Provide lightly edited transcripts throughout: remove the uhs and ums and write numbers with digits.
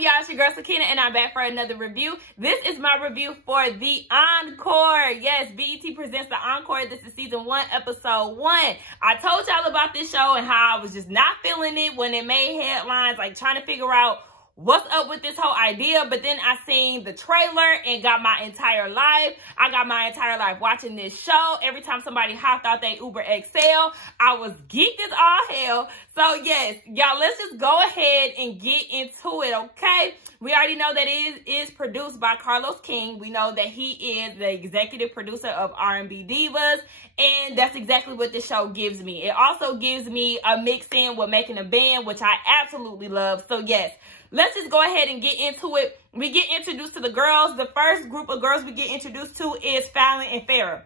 y'all? It's your girl Sakina, and I'm back for another review. This is my review for the Encore. Yes, BET presents the Encore. This is season 1, episode 1. I told y'all about this show and how I was just not feeling it when it made headlines, like trying to figure out what's up with this whole idea. But then I seen the trailer and got my entire life. I got my entire life watching this show. Every time somebody hopped out their Uber XL, I was geeked as all hell. So yes, y'all, let's just go ahead and get into it, okay? We already know that it is produced by Carlos King. We know that he is the executive producer of R&B Divas, and that's exactly what this show gives me. It also gives me a mix in with making a band, which I absolutely love. So yes, let's just go ahead and get into it. We get introduced to the girls. The first group of girls we get introduced to is Fallon and Farrah.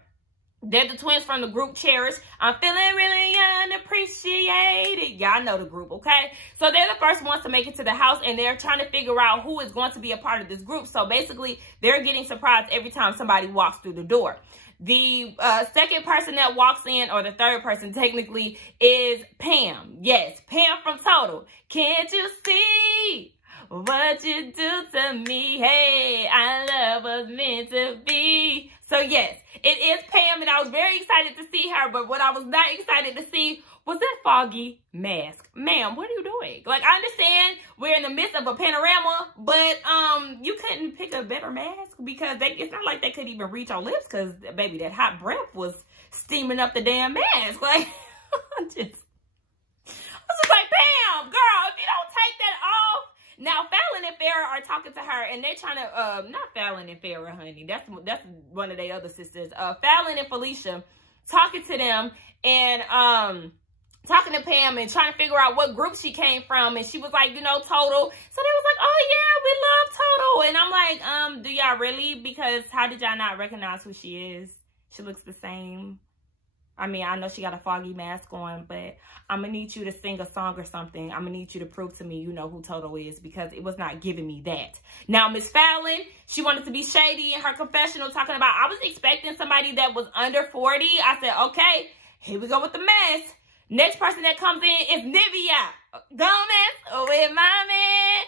They're the twins from the group Cherish. I'm feeling really unappreciated. Y'all know the group, okay? So they're the first ones to make it to the house, and they're trying to figure out who is going to be a part of this group. So basically, they're getting surprised every time somebody walks through the door. The second person that walks in, or the third person technically, is Pam. Yes, Pam from Total. Can't you see what you do to me? Hey, our love was meant to be. So yes, it is Pam, and I was very excited to see her, but what I was not excited to see was that foggy mask. Ma'am, what are you doing? Like, I understand we're in the midst of a panorama, but you couldn't pick a better mask, because it's not like they could even reach your lips, because baby, that hot breath was steaming up the damn mask. Like, I was just like, Pam, girl, if you don't take that off. Now, Fallon and Farrah are talking to her, and they're trying to, not Fallon and Farrah, honey. That's one of their other sisters. Fallon and Felicia talking to them, and talking to Pam and trying to figure out what group she came from. And she was like, you know, Total. So they was like, oh yeah, we love Total. And I'm like, do y'all really? Because how did y'all not recognize who she is? She looks the same. I mean, I know she got a foggy mask on, but I'm going to need you to sing a song or something. I'm going to need you to prove to me you know who Total is, because it was not giving me that. Now, Miss Fallon, she wanted to be shady in her confessional, talking about, I was expecting somebody that was under 40. I said, okay, here we go with the mess. Next person that comes in is Nivea. Don't mess with my man.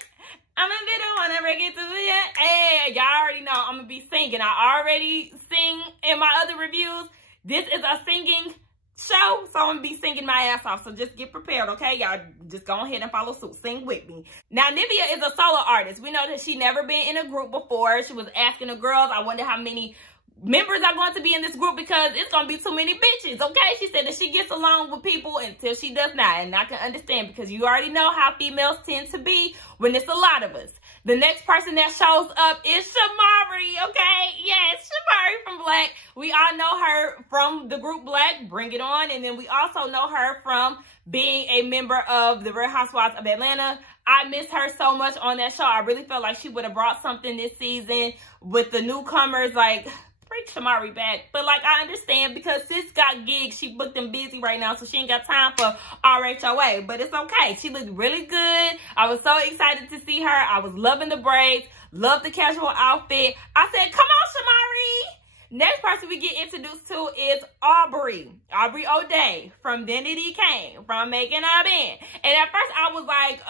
I'm a bit of one to break it to you. Hey, y'all already know I'm going to be singing. I already sing in my other reviews. This is a singing show, so I'm going to be singing my ass off. So just get prepared, okay? Y'all just go ahead and follow suit. Sing with me. Now, Nivea is a solo artist. We know that she never been in a group before. She was asking the girls, I wonder how many members are going to be in this group, because it's going to be too many bitches, okay? She said that she gets along with people until she does not. And I can understand, because you already know how females tend to be when it's a lot of us. The next person that shows up is Shamari, okay? Yes, Shamari from Black. We all know her from the group Black, Bring It On. And then we also know her from being a member of the Real Housewives of Atlanta. I miss her so much on that show. I really felt like she would have brought something this season with the newcomers. Like, bring Shamari back. But like, I understand, because sis got gigs. She booked them busy right now, so she ain't got time for RHOA. But it's okay. She looked really good. I was so excited to see her. I was loving the braids. Loved the casual outfit. I said, come on, Shamari. Next person we get introduced to is Aubrey O'Day from Identity Kane, from Making a Band. And at first I was like,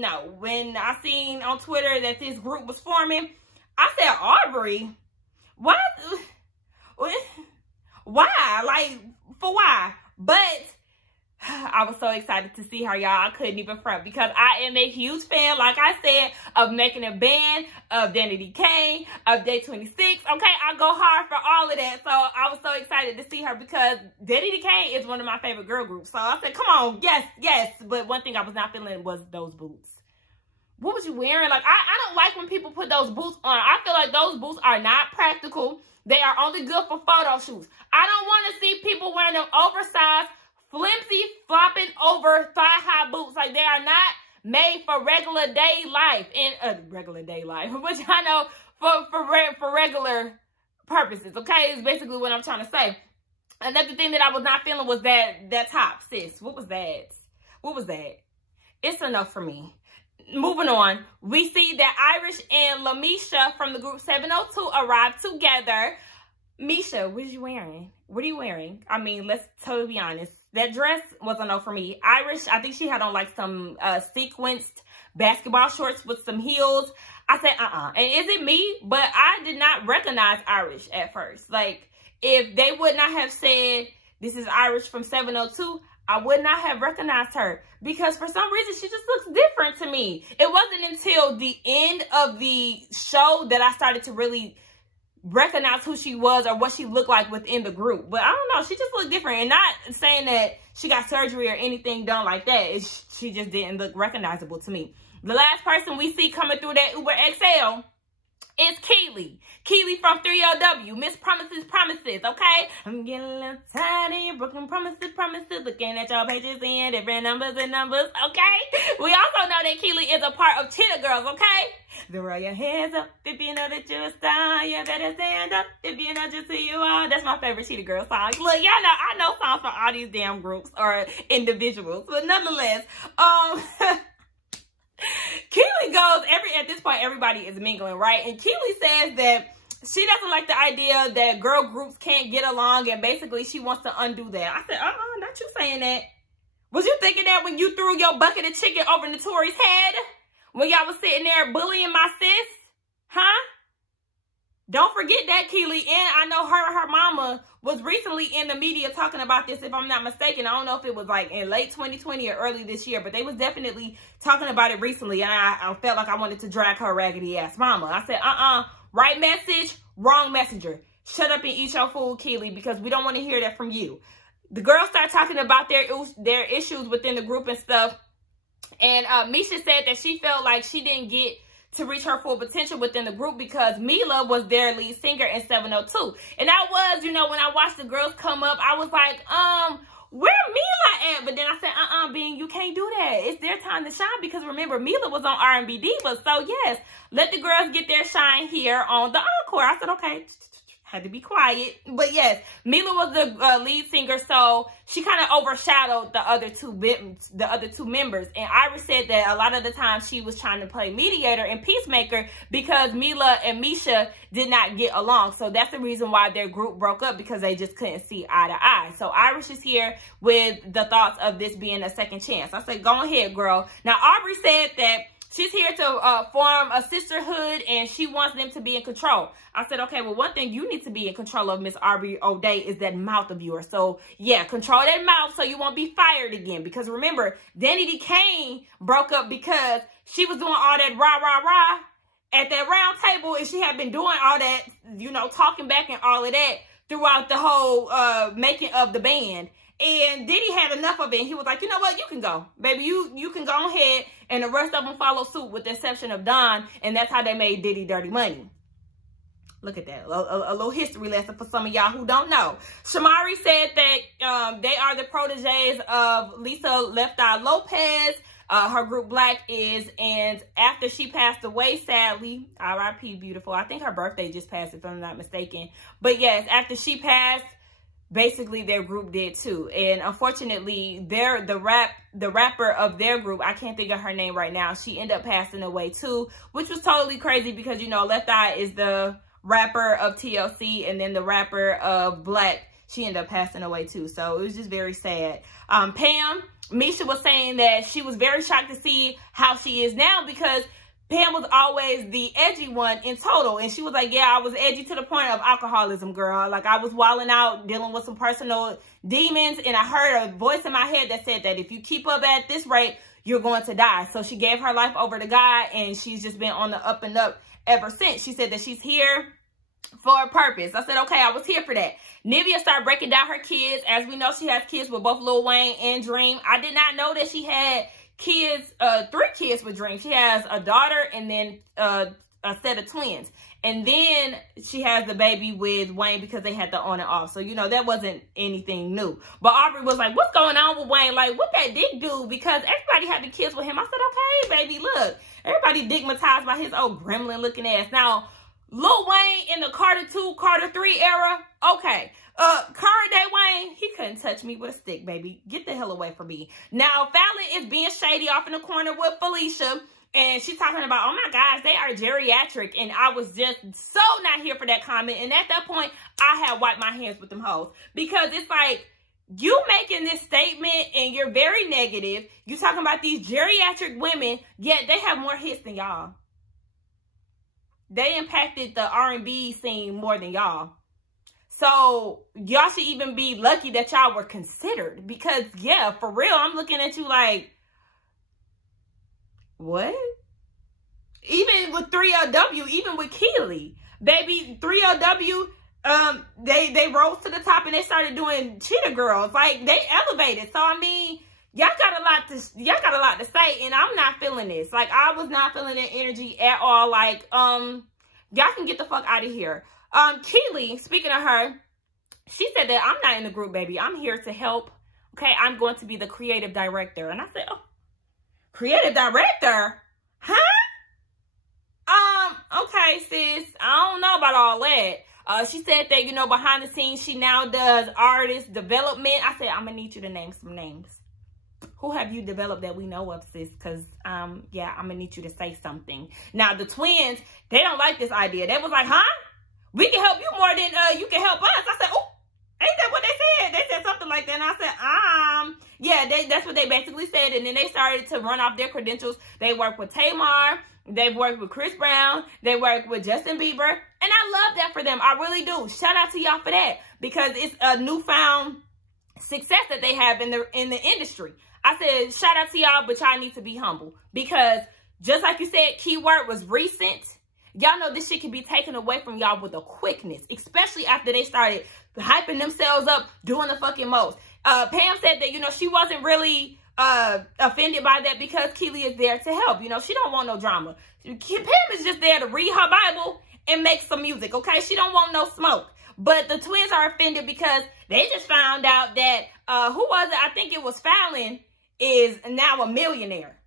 no. When I seen on Twitter that this group was forming, I said, Aubrey? What? Why? Like, for why? But I was so excited to see her, y'all. I couldn't even front, because I am a huge fan, like I said, of Making a Band, of Identity Kane, of Day 26. Okay, I go hard for all of that. So I was so excited to see her, because Identity Kane is one of my favorite girl groups. So I said, come on, yes, yes. But one thing I was not feeling was those boots. What was you wearing? Like, I don't like when people put those boots on. I feel like those boots are not practical. They are only good for photo shoots. I don't want to see people wearing them oversized, flimsy, flopping over thigh-high boots. Like, they are not made for regular day life. Regular day life, which I know for regular purposes, okay? Is basically what I'm trying to say. Another thing that I was not feeling was that top, sis. What was that? What was that? It's enough for me. Moving on, we see that Irish and LaMisha from the group 702 arrived together. Misha, what are you wearing? What are you wearing? I mean, let's totally be honest. That dress was a no for me. Irish, I think she had on like some sequenced basketball shorts with some heels. I said, And is it me? But I did not recognize Irish at first. Like, if they would not have said, this is Irish from 702, I would not have recognized her. Because for some reason, she just looks different to me. It wasn't until the end of the show that I started to really recognize who she was or what she looked like within the group. But I don't know, she just looked different. And not saying that she got surgery or anything done like that. She just didn't look recognizable to me. The last person we see coming through that Uber XL is Keely. Keely from 3LW. Miss Promises, okay? I'm getting a little tired of your broken promises. Looking at your pages and different numbers, okay? We also know that Keely is a part of Cheetah Girls, okay? Throw your hands up if you know that you're a star. You better stand up if you know just who you are. That's my favorite Cheetah Girl song. Look, y'all know, I know songs for all these damn groups or individuals. But nonetheless, Keely goes, at this point, everybody is mingling, right? And Keely says that she doesn't like the idea that girl groups can't get along, and basically she wants to undo that. I said, not you saying that. Was you thinking that when you threw your bucket of chicken over Notori's head? When y'all was sitting there bullying my sis? Huh? Don't forget that, Keely. And I know her mama was recently in the media talking about this, if I'm not mistaken. I don't know if it was like in late 2020 or early this year, but they was definitely talking about it recently. And I felt like I wanted to drag her raggedy ass mama. I said, right message, wrong messenger. Shut up and eat your food, Keely, because we don't want to hear that from you. The girls start talking about their issues within the group and stuff. And Misha said that she felt like she didn't get to reach her full potential within the group because Mila was their lead singer in 702. And I was, when I watched the girls come up, I was like, where Mila at? But then I said, Bean, you can't do that. It's their time to shine because remember, Mila was on R&B Divas. So yes, let the girls get their shine here on the Encore. I said, okay. Had to be quiet. But yes, Mila was the lead singer, so she kind of overshadowed the other two members. And Iris said that a lot of the time she was trying to play mediator and peacemaker because Mila and Misha did not get along. So that's the reason why their group broke up, because they just couldn't see eye to eye. So Iris is here with the thoughts of this being a second chance. I said, go ahead, girl. Now, Aubrey said that she's here to form a sisterhood and she wants them to be in control. I said, okay, well, one thing you need to be in control of, Miss Aubrey O'Day, is that mouth of yours. So, yeah, control that mouth so you won't be fired again. Because remember, Danny D. Kane broke up because she was doing all that rah at that round table, and she had been doing all that, talking back and all of that throughout the whole making of the band. And Diddy had enough of it. And he was like, you know what? You can go. Baby, you can go ahead. And the rest of them follow suit with the exception of Don. And that's how they made Diddy dirty money. Look at that. A little history lesson for some of y'all who don't know. Shamari said that they are the proteges of Lisa Left Eye Lopez. Her group Black is. And after she passed away, sadly, R.I.P. beautiful. I think her birthday just passed, if I'm not mistaken. But yes, after she passed, basically their group did too. And unfortunately, the rapper of their group, I can't think of her name right now, she ended up passing away too, which was totally crazy because Left Eye is the rapper of TLC, and then the rapper of Black, she ended up passing away too. So it was just very sad. Pam, Misha was saying that she was very shocked to see how she is now because Pam was always the edgy one in total. And she was like, yeah, I was edgy to the point of alcoholism, girl. Like, I was wilding out, dealing with some personal demons. And I heard a voice in my head that said that if you keep up at this rate, you're going to die. So she gave her life over to God, and she's just been on the up and up ever since. She said that she's here for a purpose. I said, okay, I was here for that. Nivea started breaking down her kids. As we know, she has kids with both Lil Wayne and Dream. I did not know that she had kids, 3 kids with Dream. She has a daughter and then a set of twins. And then she has the baby with Wayne because they had the on and off. So, that wasn't anything new. But Aubrey was like, what's going on with Wayne? Like, what that dick do? Because everybody had the kids with him. I said, okay, baby, look. Everybody digmatized by his old gremlin looking ass. Now, Lil Wayne in the Carter 2, Carter 3 era, okay. Current day Wayne, he couldn't touch me with a stick, baby. Get the hell away from me. Now, Fallon is being shady off in the corner with Felicia. And she's talking about, oh my gosh, they are geriatric. And I was just so not here for that comment. And at that point, I had wiped my hands with them hoes. Because it's like, You making this statement and you're very negative. You talking about these geriatric women, yet they have more hits than y'all. They impacted the R&B scene more than y'all. So y'all should even be lucky that y'all were considered. Because, yeah, for real, I'm looking at you like, what? Even with 3LW, even with Keely, baby, 3LW, they rose to the top and they started doing Cheetah Girls. Like, they elevated. So, I mean, y'all got a lot to say, and I'm not feeling this. Like, I was not feeling that energy at all. Like, y'all can get the fuck out of here. Keely, speaking of her, she said that I'm not in the group, baby. I'm here to help. Okay, I'm going to be the creative director. And I said, oh, creative director? Huh? Okay, sis. I don't know about all that. She said that, you know, behind the scenes, she now does artist development. I said, I'm going to need you to name some names. Who have you developed that we know of, sis? Because, yeah, I'm going to need you to say something. Now, the twins, they don't like this idea. They was like, huh? We can help you more than you can help us. I said, oh, ain't that what they said? They said something like that. And I said, yeah, that's what they basically said. And then they started to run off their credentials. They work with Tamar. They've worked with Chris Brown. They work with Justin Bieber. And I love that for them. I really do. Shout out to y'all for that. Because it's a newfound success that they have in the industry. I said, shout out to y'all, but y'all need to be humble. Because just like you said, keyword was recent. Y'all know this shit can be taken away from y'all with a quickness. Especially after they started hyping themselves up, doing the fucking most. Pam said that, you know, she wasn't really offended by that because Keely is there to help. You know, she don't want no drama. Pam is just there to read her Bible and make some music, okay? She don't want no smoke. But the twins are offended because they just found out that, who was it? I think it was Fallon is now a millionaire.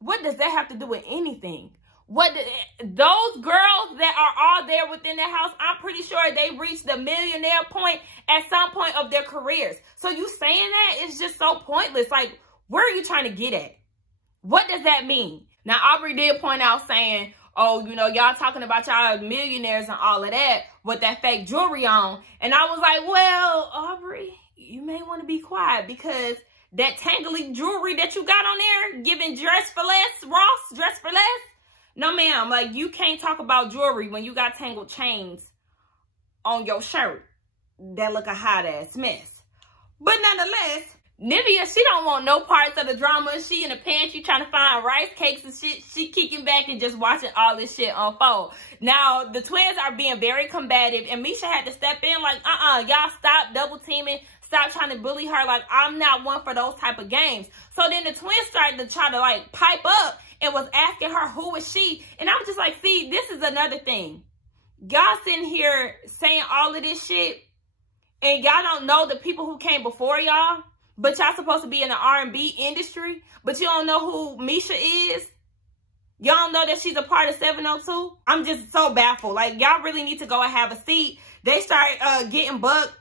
What does that have to do with anything? Those girls that are all there within the house, I'm pretty sure they reached the millionaire point at some point of their careers. So you saying that is just so pointless. Like, where are you trying to get at? What does that mean? Now, Aubrey did point out saying, oh, you know, y'all talking about y'all millionaires and all of that with that fake jewelry on. And I was like, well, Aubrey, you may want to be quiet because that tangly jewelry that you got on there, giving dress for less, Ross, dress for less. No, ma'am, like, you can't talk about jewelry when you got tangled chains on your shirt that look a hot ass mess. But nonetheless, Nivea, she don't want no parts of the drama. She in the pantry trying to find rice cakes and shit. She kicking back and just watching all this shit unfold. Now, the twins are being very combative, and Misha had to step in like, y'all stop double teaming. Stop trying to bully her. Like, I'm not one for those type of games. So then the twins started to try to, like, pipe up and was asking her, who is she? And I was just like, see, this is another thing. Y'all sitting here saying all of this shit, and y'all don't know the people who came before y'all, but y'all supposed to be in the R&B industry, but you don't know who Misha is? Y'all don't know that she's a part of 702? I'm just so baffled. Like, y'all really need to go and have a seat. They started getting bucked.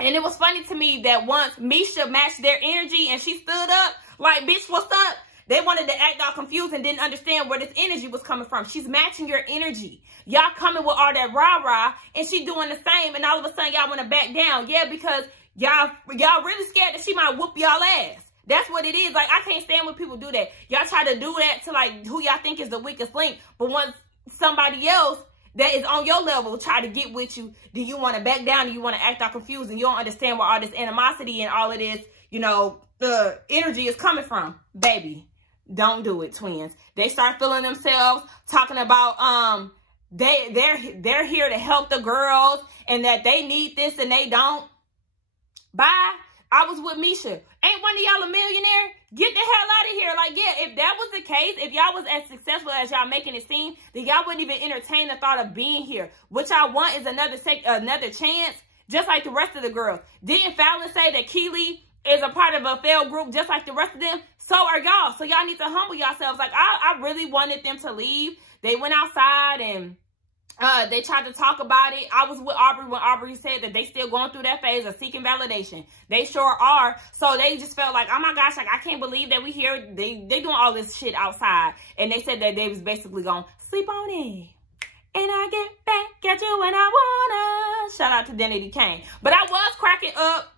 And it was funny to me that once Misha matched their energy and she stood up, like, bitch, what's up? They wanted to act all confused and didn't understand where this energy was coming from. She's matching your energy. Y'all coming with all that rah-rah, and she doing the same, and all of a sudden y'all want to back down. Yeah, because y'all really scared that she might whoop y'all ass. That's what it is. Like, I can't stand when people do that. Y'all try to do that to, like, who y'all think is the weakest link. But once somebody else that is on your level try to get with you, do you want to back down? Do you want to act all confused? And you don't understand where all this animosity and all of this, you know, the energy is coming from. Baby, don't do it, twins. They start feeling themselves, talking about they're here to help the girls and that they need this and they don't. Bye. I was with Misha. Ain't one of y'all a millionaire? Get the hell out of here. Like, yeah, if that was the case, if y'all was as successful as y'all making it seem, then y'all wouldn't even entertain the thought of being here. What y'all want is another chance, just like the rest of the girls. Didn't Fallon say that Keely is a part of a failed group just like the rest of them? So are y'all. So y'all need to humble yourselves. Like, I really wanted them to leave. They went outside and they tried to talk about it. I was with Aubrey when Aubrey said that they still going through that phase of seeking validation. They sure are. So they just felt like, oh my gosh, like, I can't believe that we here. They doing all this shit outside. And they said that they was basically going to sleep on it. And I get back at you when I wanna Shout out to Denity Kane. But I was cracking up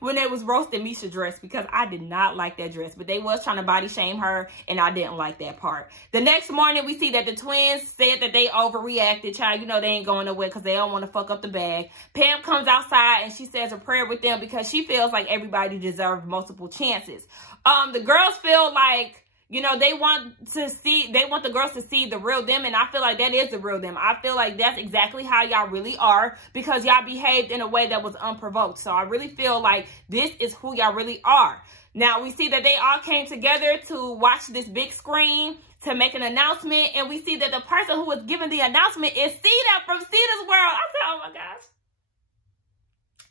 when they was roasting Misha's dress because I did not like that dress. But they was trying to body shame her, and I didn't like that part. The next morning, we see that the twins said that they overreacted. Child, you know they ain't going nowhere because they don't want to fuck up the bag. Pam comes outside, and she says a prayer with them because she feels like everybody deserves multiple chances. The girls feel like, you know, they want the girls to see the real them, and I feel like that is the real them. I feel like that's exactly how y'all really are because y'all behaved in a way that was unprovoked. So I really feel like this is who y'all really are. Now, we see that they all came together to watch this big screen to make an announcement, and we see that the person who was giving the announcement is Cedar from Cedar's World. I said, oh my gosh.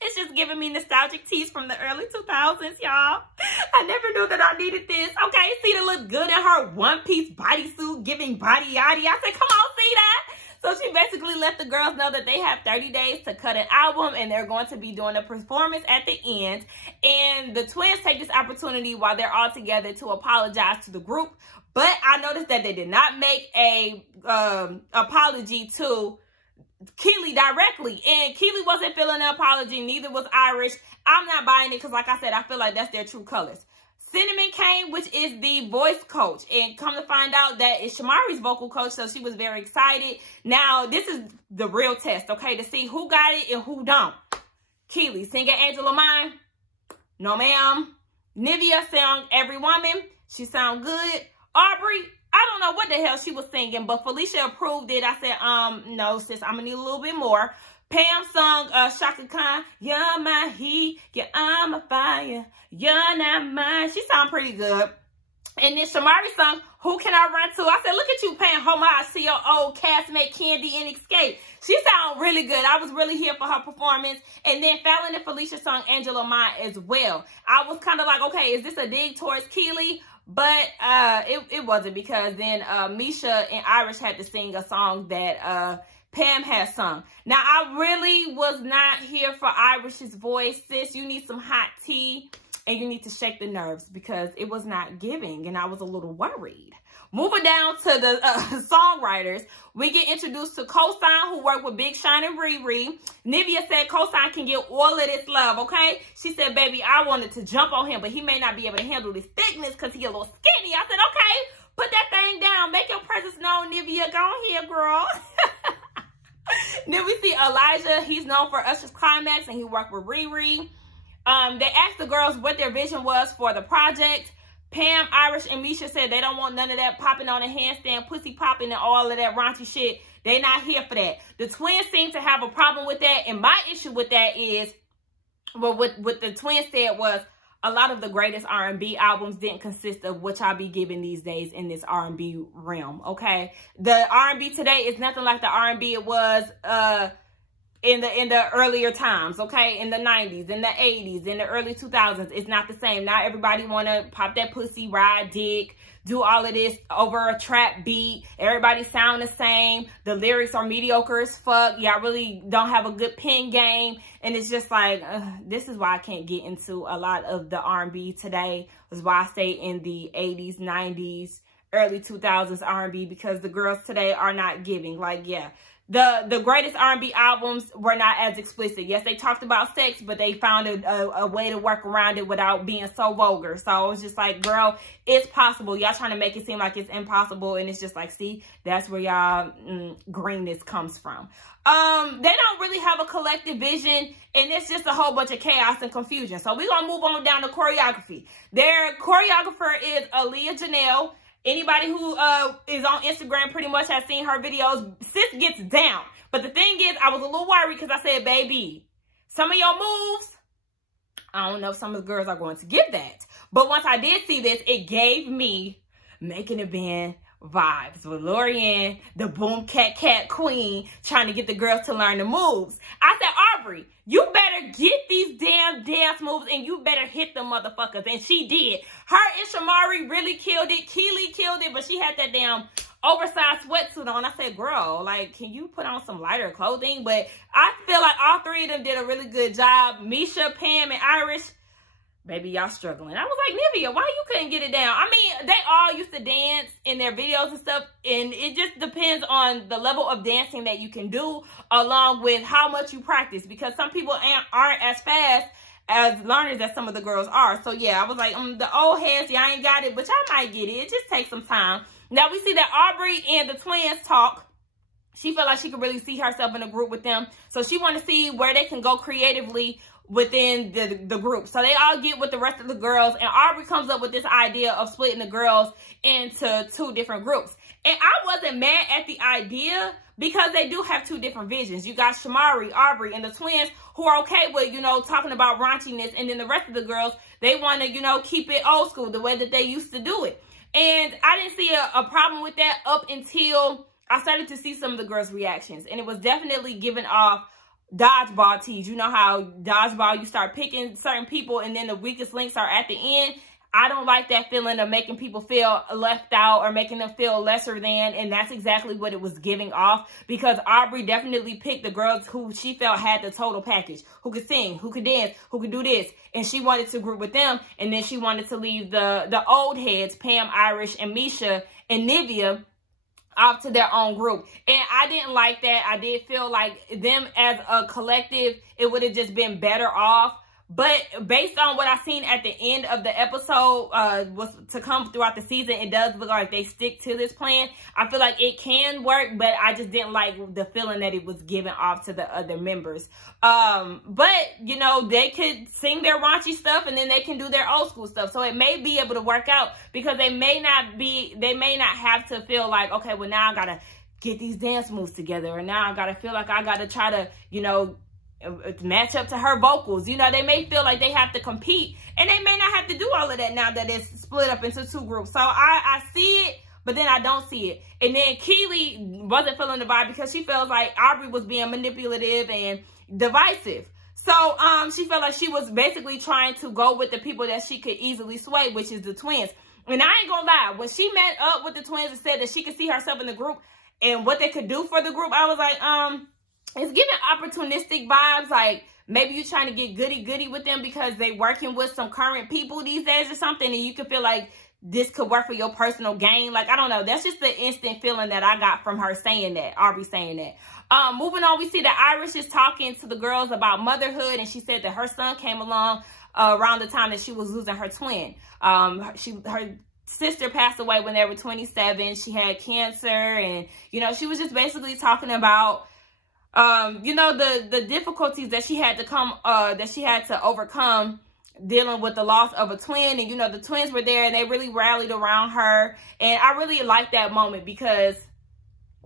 It's just giving me nostalgic teas from the early 2000s, y'all. I never knew that I needed this. Okay, Cedar looked good in her one-piece bodysuit, giving body yaddy. I said, come on, Cedar. So she basically let the girls know that they have 30 days to cut an album, and they're going to be doing a performance at the end. And the twins take this opportunity while they're all together to apologize to the group. But I noticed that they did not make a apology to Keely directly, and Keely wasn't feeling the apology, neither was Irish. I'm not buying it because, like I said, I feel like that's their true colors. Cinnamon came, which is the voice coach, and come to find out that it's Shamari's vocal coach, so she was very excited. Now, this is the real test, okay, to see who got it and who don't. Keely singing Angela Mine, no ma'am. Nivea sang Every Woman, she sound good. Aubrey, I don't know what the hell she was singing, but Felicia approved it. I said, no, sis, I'm gonna need a little bit more. Pam sung Shaka Khan, you're my heat, yeah, I'm a fire, you're not mine. She sound pretty good. And then Shamari sung Who Can I Run To? I said, look at you paying homage to your old castmate Candy and Escape. She sound really good. I was really here for her performance. And then Fallon and Felicia sung Angela Mine as well. I was kind of like, okay, is this a dig towards Keely? But it wasn't, because then Misha and Irish had to sing a song that Pam had sung. Now, I really was not here for Irish's voice. Sis, you need some hot tea and you need to shake the nerves because it was not giving, and I was a little worried. Moving down to the songwriters, we get introduced to Cosign, who worked with Big Sean and Riri. Nivea said Cosign can get all of this love, okay? She said, baby, I wanted to jump on him, but he may not be able to handle this thickness because he a little skinny. I said, okay, put that thing down. Make your presence known, Nivea. Go on here, girl. Then we see Elijah. He's known for Usher's Climax, and he worked with Riri. They asked the girls what their vision was for the project. Pam, Irish, and Misha said they don't want none of that popping on a handstand, pussy popping, and all of that raunchy shit. They not here for that. The twins seem to have a problem with that, and my issue with that is, well, what the twins said was, a lot of the greatest R&B albums didn't consist of what y'all be giving these days in this R&B realm, okay? The R&B today is nothing like the R&B it was in the earlier times, okay? In the 90s, in the 80s, in the early 2000s. It's not the same. Now everybody want to pop that pussy, ride dick, do all of this over a trap beat. Everybody sound the same. The lyrics are mediocre as fuck. Y'all really don't have a good pen game. And it's just like, this is why I can't get into a lot of the R&B today. This is why I stay in the 80s, 90s, early 2000s R&B, because the girls today are not giving. Like, yeah. The greatest R&B albums were not as explicit. Yes, they talked about sex, but they found a way to work around it without being so vulgar. So it's just like, girl, it's possible. Y'all trying to make it seem like it's impossible. And it's just like, see, that's where y'all greenness comes from. They don't really have a collective vision, and it's just a whole bunch of chaos and confusion. So we're going to move on down to choreography. Their choreographer is Aaliyah Janelle. Anybody who is on Instagram pretty much has seen her videos. Sis gets down. But the thing is, I was a little worried because I said, baby, some of your moves, I don't know if some of the girls are going to give that. But once I did see this, it gave me Making a Band vibes with Lorianne, the boom cat queen, trying to get the girls to learn the moves. I said, Aubrey, you better get these damn dance moves and you better hit them motherfuckers. And she did. Her and Shamari really killed it. Keely killed it, but she had that damn oversized sweatsuit on. I said, girl, like, can you put on some lighter clothing? But I feel like all three of them did a really good job. Misha, Pam, and Irish, baby, y'all struggling. I was like, Nivea, why you couldn't get it down? I mean, they all used to dance in their videos and stuff, and it just depends on the level of dancing that you can do along with how much you practice, because some people aren't as fast as learners as some of the girls are. So yeah, I was like, the old heads, y'all ain't got it, but y'all might get it. It just takes some time. Now we see that Aubrey and the twins talk. She felt like she could really see herself in a group with them. So she wanted to see where they can go creatively within the group. So they all get with the rest of the girls, and Aubrey comes up with this idea of splitting the girls into 2 different groups. And I wasn't mad at the idea, because they do have 2 different visions. You got Shamari, Aubrey, and the twins who are okay with, you know, talking about raunchiness, and then the rest of the girls, they want to, you know, keep it old school, the way that they used to do it. And I didn't see a problem with that up until I started to see some of the girls' reactions, and it was definitely giving off dodgeball tease. You know how dodgeball, you start picking certain people and then the weakest links are at the end. I don't like that feeling of making people feel left out or making them feel lesser than, and that's exactly what it was giving off, because Aubrey definitely picked the girls who she felt had the total package, who could sing, who could dance, who could do this, and she wanted to group with them, and then she wanted to leave the old heads, Pam, Irish, and Misha, and Nivea, off to their own group. And I didn't like that. I did feel like them as a collective, it would have just been better off. But based on what I've seen at the end of the episode, was to come throughout the season, it does look like they stick to this plan. I feel like it can work, but I just didn't like the feeling that it was given off to the other members. But, you know, they could sing their raunchy stuff and then they can do their old school stuff. So it may be able to work out, because they may not have to feel like, okay, well, now I got to get these dance moves together. Or now I got to feel like I got to try to, you know, match up to her vocals. You know, they may feel like they have to compete, and they may not have to do all of that now that it's split up into 2 groups. So I see it, but then I don't see it. And then Keely wasn't feeling the vibe, because she feels like Aubrey was being manipulative and divisive. So she felt like she was basically trying to go with the people that she could easily sway, which is the twins. And I ain't gonna lie, when she met up with the twins and said that she could see herself in the group and what they could do for the group, I was like, it's giving opportunistic vibes, like maybe you're trying to get goody-goody with them because they working with some current people these days or something, and you can feel like this could work for your personal gain. Like, I don't know. That's just the instant feeling that I got from her saying that, Aubrey saying that. Moving on, we see that Irish is talking to the girls about motherhood, and she said that her son came along around the time that she was losing her twin. Her sister passed away when they were 27. She had cancer, and, you know, she was just basically talking about you know, the difficulties that she had to overcome dealing with the loss of a twin. And, you know, the twins were there and they really rallied around her. And I really liked that moment, because,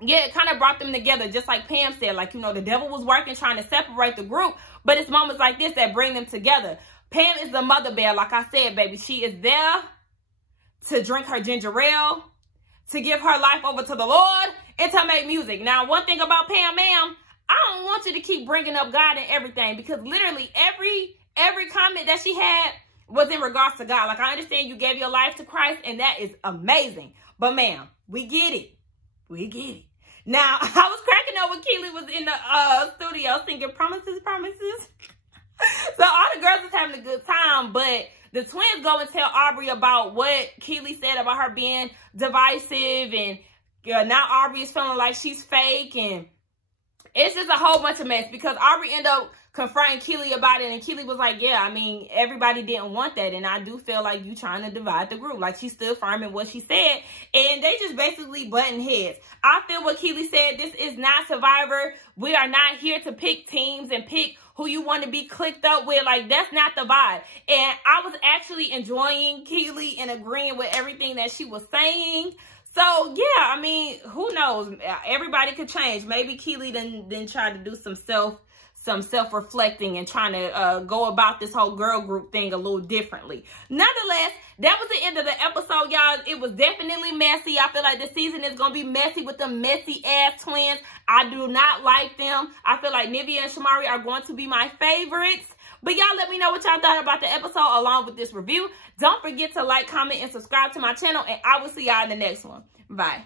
yeah, it kind of brought them together. Just like Pam said, like, you know, the devil was working trying to separate the group, but it's moments like this that bring them together. Pam is the mother bear. Like I said, baby, she is there to drink her ginger ale, to give her life over to the Lord, and to make music. Now, one thing about Pam, ma'am, I don't want you to keep bringing up God and everything, because literally every comment that she had was in regards to God. Like, I understand you gave your life to Christ, and that is amazing. But, ma'am, we get it. We get it. Now, I was cracking up when Keely was in the studio singing Promises, Promises. So all the girls was having a good time, but the twins go and tell Aubrey about what Keely said about her being divisive, and now Aubrey is feeling like she's fake, and it's just a whole bunch of mess, because Aubrey ended up confronting Keely about it, and Keely was like, yeah, I mean, everybody didn't want that, and I do feel like you trying to divide the group. Like, she stood firm in what she said, and they just basically butting heads. I feel what Keely said, this is not Survivor. We are not here to pick teams and pick who you want to be clicked up with. Like, that's not the vibe. And I was actually enjoying Keely and agreeing with everything that she was saying. So, yeah, I mean, who knows? Everybody could change. Maybe Keely then try to do some self-reflecting and trying to go about this whole girl group thing a little differently. Nonetheless, that was the end of the episode, y'all. It was definitely messy. I feel like the season is going to be messy with the messy-ass twins. I do not like them. I feel like Nivea and Shamari are going to be my favorites. But y'all let me know what y'all thought about the episode along with this review. Don't forget to like, comment, and subscribe to my channel, and I will see y'all in the next one. Bye.